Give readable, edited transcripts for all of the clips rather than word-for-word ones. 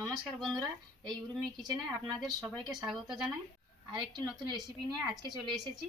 নমস্কার বন্ধুরা, এই উর্মি কিচেনে আপনাদের সবাইকে স্বাগত জানাই। আরেকটি নতুন রেসিপি নিয়ে আজকে চলে এসেছি।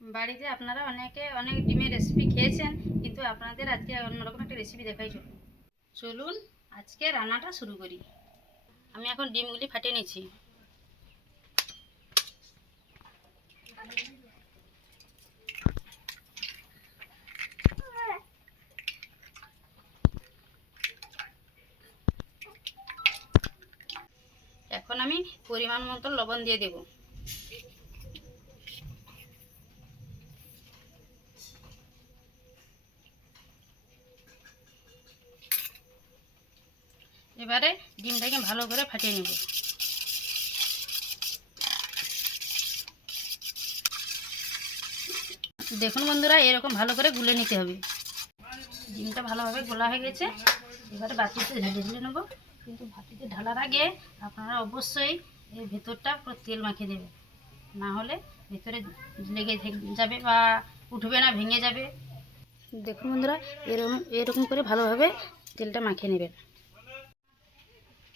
বাড়িতে আপনারা অনেকে অনেক ডিমের রেসিপি খেয়েছেন, কিন্তু আপনাদের আজকে অন্যরকম একটা রেসিপি দেখাই। চলুন আজকে রান্নাটা শুরু করি। আমি এখন ডিমগুলি ফাটিয়ে নিচ্ছি। এখন আমি পরিমাণ মতো লবণ দিয়ে দেব। এবারে ডিমটাকে ভালো করে ফাটিয়ে নেব। দেখুন বন্ধুরা, এরকম ভালো করে গুলে নিতে হবে। ডিমটা ভালোভাবে গোলা হয়ে গেছে। এবারে বাটিতে ঢেলে নেব। কিন্তু বাটিতে ঢালার আগে আপনারা অবশ্যই এর ভেতরটা পুরো তেল মাখিয়ে দেবেন, না হলে ভেতরে লেগে যাবে বা উঠবে না, ভেঙে যাবে। দেখুন বন্ধুরা, এরকম করে ভালোভাবে তেলটা মাখিয়ে নেবেন।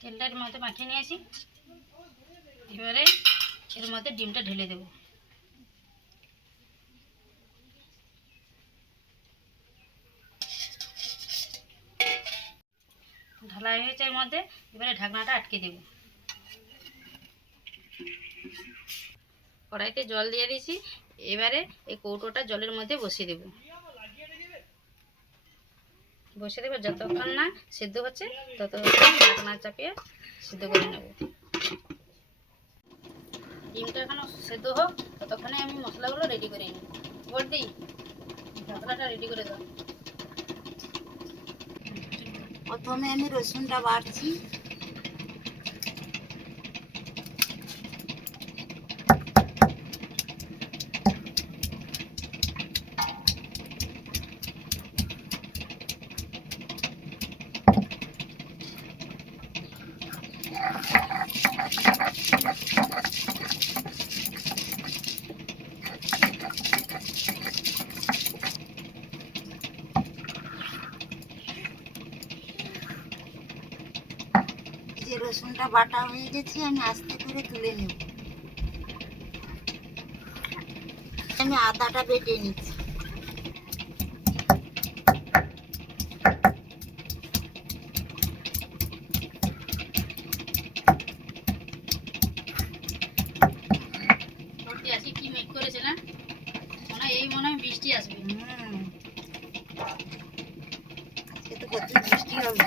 তেলটা এর মধ্যে মাখিয়ে নিয়েছি। এবারে এর মধ্যে ডিমটা ঢেলে দেব। ঢালা হয়ে গেছে এর মধ্যে। এবারে ঢাকনাটা আটকে দেব। কড়াইতে জল দিয়ে দিয়েছি। এবারে এই কৌটোটা জলের মধ্যে বসিয়ে দেব। যতক্ষণ না সেদ্ধ হচ্ছে ততক্ষণ ঢাকনা চাপিয়ে সেদ্ধ করে নেব। ডিমটা এখনো সেদ্ধ হোক, ততক্ষণে আমি মশলাগুলো রেডি করে নিই। বলদি, মশলাটা রেডি করে দাও। প্রথমে আমি রসুনটা বাটছি। যে রসুনটা বাটা হয়ে গেছে, আমি আস্তে করে তুলে নেব। আমি আদাটা বেটে নিচ্ছি। আজকে কি মেঘ করেছিলাম, মনে হয় বৃষ্টি আসবে। আজকে তো প্রচুর বৃষ্টি হবে।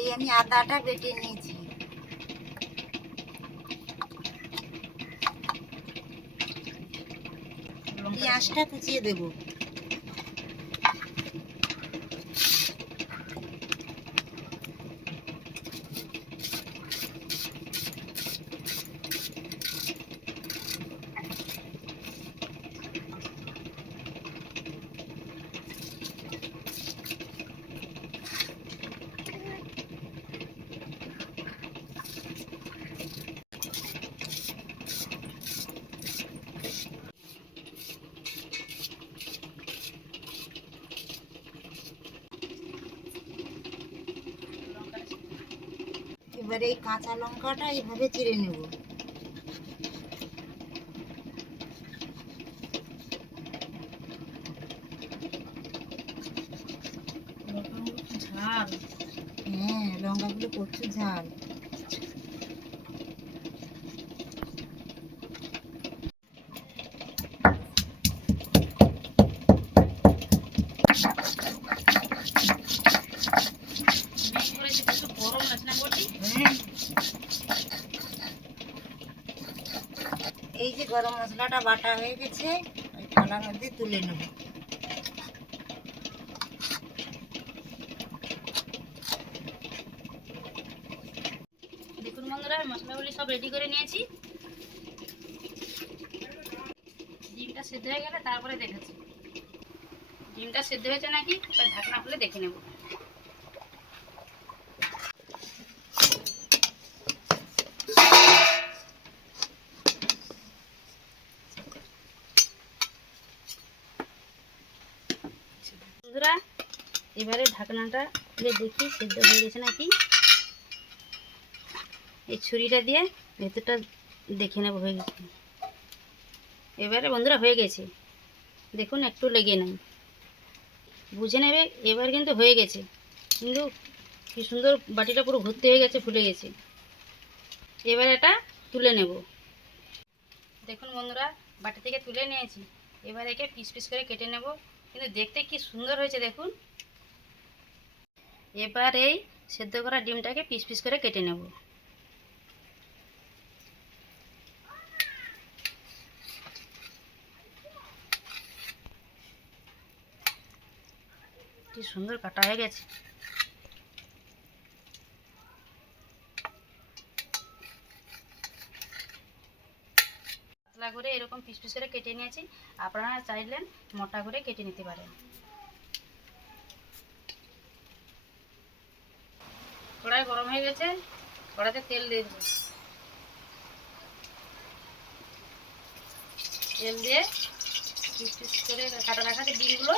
এই আমি আদাটা বেটে নিয়েছি। পেঁয়াজটা কুচিয়ে দেবো। এবারে এই কাঁচা লঙ্কাটা এইভাবে চিড়ে নেব। ঝাল, হ্যাঁ, লঙ্কাগুলো প্রচুর ঝাল। গরম আছে না বলছি। এই যে গরম মশলাটা বাটা হয়ে গেছে, ওই থালার মধ্যে তুলে নেব। দেখুন বন্ধুরা, মশলাগুলি সব রেডি করে নিয়েছি। ডিমটা সেদ্ধ হয়ে গেলে তারপরে দেখাচ্ছি। ডিমটা সেদ্ধ হয়েছে নাকি এবার ঢাকনা খুলে দেখে নেব। বন্ধুরা এবারে ঢাকনাটা খুলে দেখি সেদ্ধ হয়ে গেছে নাকি। এই ছুরিটা দিয়ে ভেতরটা দেখে নেব হয়ে গেছে। এবারে বন্ধুরা হয়ে গেছে, দেখুন একটু লেগে নেই, বুঝে নেবে এবার কিন্তু হয়ে গেছে। কিন্তু কি সুন্দর বাটিটা পুরো ভর্তি হয়ে গেছে, ফুলে গেছে। এবার এটা তুলে নেব। দেখুন বন্ধুরা বাটি থেকে তুলে নিয়েছি, এবার একে পিস পিস করে কেটে নেব। কিন্তু দেখতে কি সুন্দর হয়েছে দেখুন। এবার এই সেদ্ধ করা ডিমটাকে পিস পিস করে কেটে নেব। কি সুন্দর কাটা হয়ে গেছে। পাতলা করে এরকম পিস পিস করে কেটে নিয়েছি, আপনারা চাইলেন মোটা করে কেটে নিতে পারেন। কড়াই গরম হয়ে গেছে, কড়াইতে তেল দিয়ে দেবো। তেল দিয়ে পিস পিস করে কাটা রাখা যে ডিমগুলো,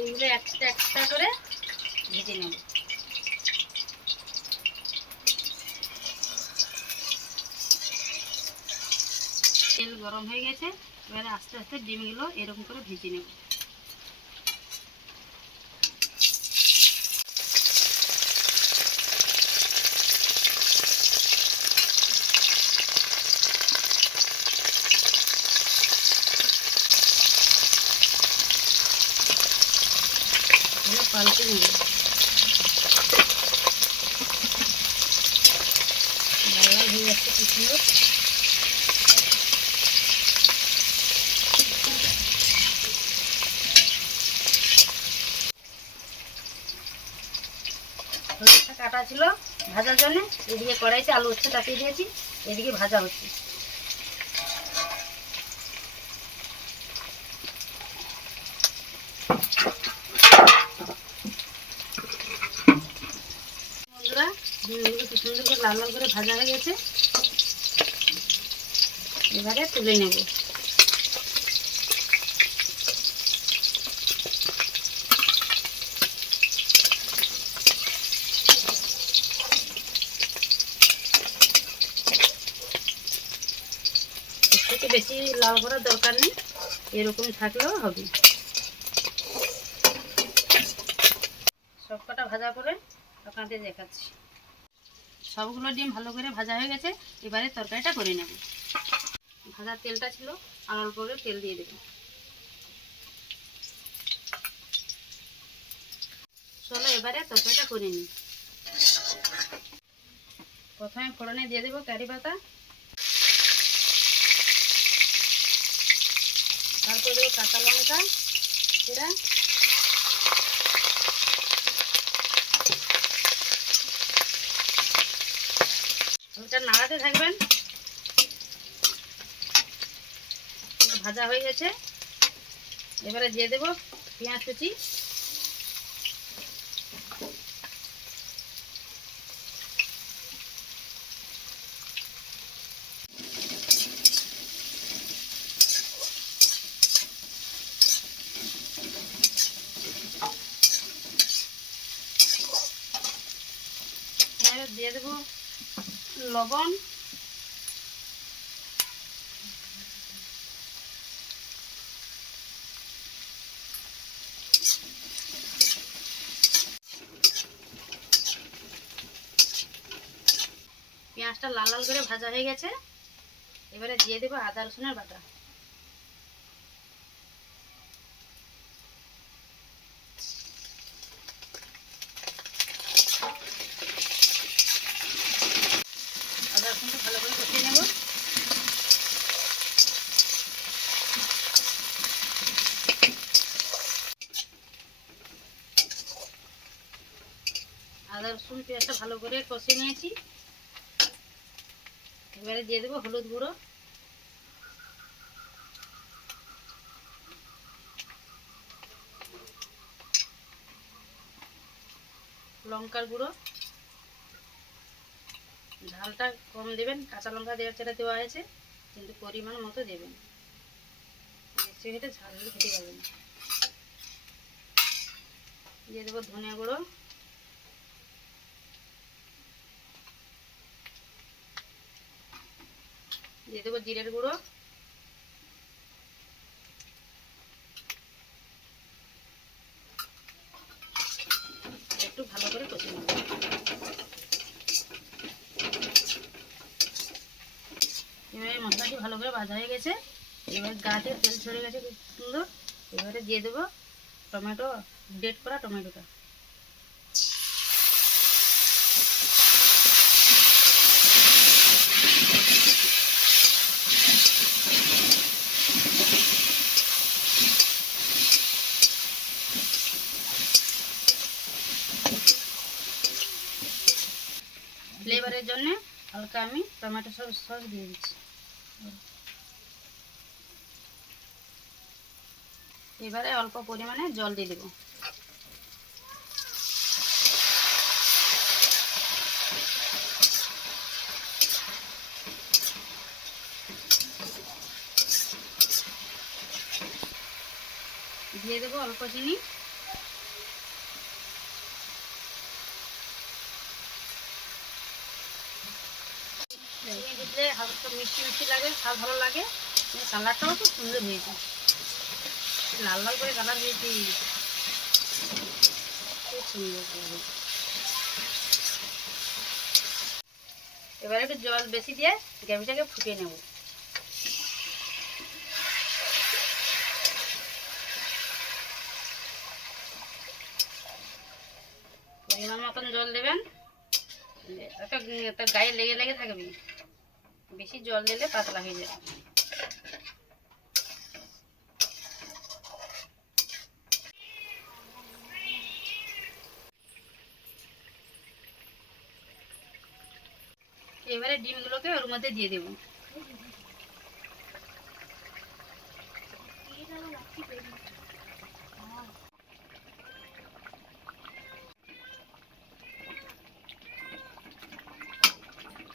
এইগুলো একটা একটা করে ভেজে নেব। তেল গরম হয়ে গেছে, এবারে আস্তে আস্তে ডিমগুলো এরকম করে ভেজে নেব। পাল্টে নেব, লাল লাল হয়ে যাচ্ছে কি সুন্দর। সরিষা কাটা ছিল ভাজার জন্য, এদিকে কড়াইতে আলু হচ্ছে চাপিয়ে দিয়েছি, এদিকে ভাজা হচ্ছে। বন্ধুরা ডিমগুলো কি সুন্দর করে লাল লাল করে ভাজা হয়ে গেছে, এবারে তুলে নেব। এর থেকে বেশি লাল করার দরকার নেই, এরকম থাকলেও হবে। সবকটা ভাজা করে আপনাদের দেখাচ্ছি। সবগুলো ডিম ভালো করে ভাজা হয়ে গেছে, এবারে তরকারিটা করে নেব। ভাজার তেলটা ছিল, আর অল্প করে তেল দিয়ে দেব। চলো এবারে তরকারিটা করে নিই। প্রথমে ফোড়নে দিয়ে দেবো কারি পাতা, তারপর দেবো কাঁচা লঙ্কা এরা, ওটা নাড়াতে থাকবেন। ভাজা হয়ে গেছে, এবারে দিয়ে দেবো পেঁয়াজ কুচি, দিয়ে দেবো লবণ, পেঁয়াজটা লাল লাল করে ভাজা হয়ে গেছে, এবারে দিয়ে দেবো আদা রসুনের বাটা। আদা রসুনটা ভালো করে কষিয়ে নেব। আদা রসুন পেঁয়াজটা ভালো করে কষিয়ে নিয়েছি, এবারে দিয়ে দেবো হলুদ গুঁড়ো, লঙ্কার গুঁড়ো, ঝালটা কম দেবেন, কাঁচা লঙ্কা দেওয়া আছে, কিন্তু পরিমাণ মতো দেবেন, বেশি খেতে ঝাল হলে খেতে পারবেন। দিয়ে দেবো ধনে গুঁড়ো, দিয়ে দেবো জিরের গুঁড়ো, একটু ভালো করে কষে নেব। এবারে মশলাটি ভালো করে ভাজা হয়ে গেছে, এবার গাছে তেল ছড়ে গেছে খুব সুন্দর। এবারে দিয়ে দেবো টমেটো, গ্রেট করা টমেটোটা। ফ্লেভারের জন্য হালকা আমি টমেটো সস দিয়ে দিচ্ছি। এবারে অল্প পরিমাণে জল দিয়ে দেবো। দিয়ে দেবো অল্প চিনি, চিনি দিলে হালকা মিষ্টি মিষ্টি লাগে, স্বাদ ভালো লাগে। কালারটাও খুব সুন্দর হয়েছে, লাল লাল করে কালার হয়েছে, খুব সুন্দর লাগে। এবারে একটু জল বেশি দিয়ে গ্রেভিটাকে ফুটিয়ে নেব। পরিমাণ মতন জল দেবেন, তার গায়ে লেগে লেগে থাকবে, বেশি জল দিলে পাতলা হয়ে যাবে। এবারে ডিমগুলোকে ওর মধ্যে দিয়ে দেবো।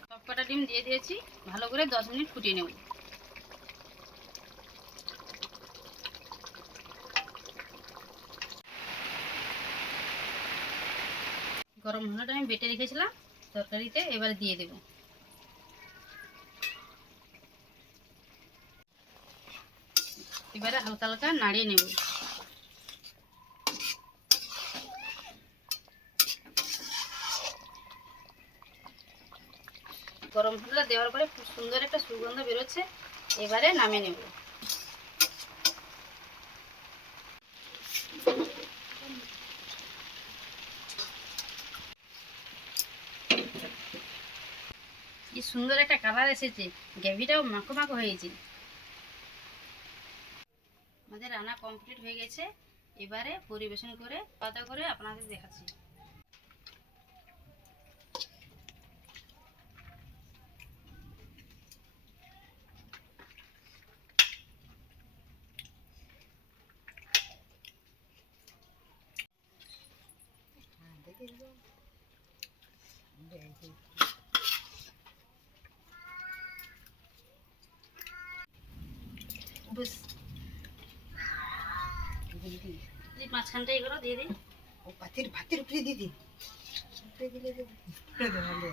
সবকটা ডিম দিয়ে দিয়েছি, ভালো করে 10 মিনিট ফুটিয়ে নেব। গরম মশলাটা আমি বেটে রেখেছিলাম তরকারিতে, এবারে দিয়ে দেব। এবারে হালকা হালকা নাড়িয়ে নেব। গরম মশলা দেওয়ার পরে খুব সুন্দর একটা সুগন্ধ বেরোচ্ছে, এবারে নামিয়ে নেব। কি সুন্দর একটা কালার এসেছে, গ্রেভিটাও মাখো মাখো হয়েছে। আমাদের রান্না কমপ্লিট হয়ে গেছে, এবারে পরিবেশন করে পাতা করে আপনাদের দেখাচ্ছি। মাঝখানটা এগুলো দিয়ে দিই। ও ভাতের উপরে দিদি, উপরে দিলে ভালো।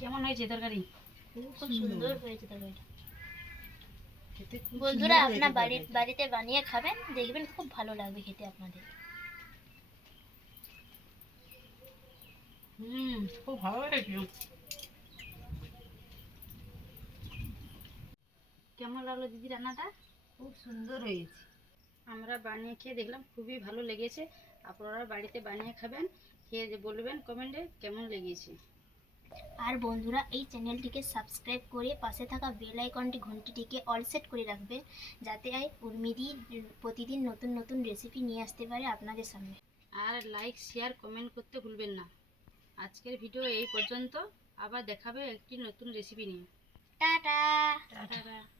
কেমন হয়েছে তরকারি? খুব সুন্দর হয়েছে তরকারিটা। বন্ধুরা আপনার বাড়িতে বানিয়ে খাবেন, দেখবেন খুব ভালো লাগবে খেতে আপনাদের। খুব ভালো হয়েছে। কেমন লাগলো দিদি রান্নাটা? খুব সুন্দর হয়েছে। আমরা বানিয়ে খেয়ে দেখলাম খুবই ভালো লেগেছে। আপনারা বাড়িতে বানিয়ে খাবেন, খেয়ে বলবেন কমেন্টে কেমন লেগেছে। আর বন্ধুরা এই চ্যানেলটিকে সাবস্ক্রাইব করে পাশে থাকা বেল আইকনটি ঘন্টিটিকে অল সেট করে রাখবে, যাতে উর্মিদি প্রতিদিন নতুন নতুন রেসিপি নিয়ে আসতে পারে আপনাদের সামনে। আর লাইক শেয়ার কমেন্ট করতে ভুলবেন না। আজকের ভিডিও এই পর্যন্ত, আবার দেখাবে একটি নতুন রেসিপি নিয়ে। টাটা। টাটা।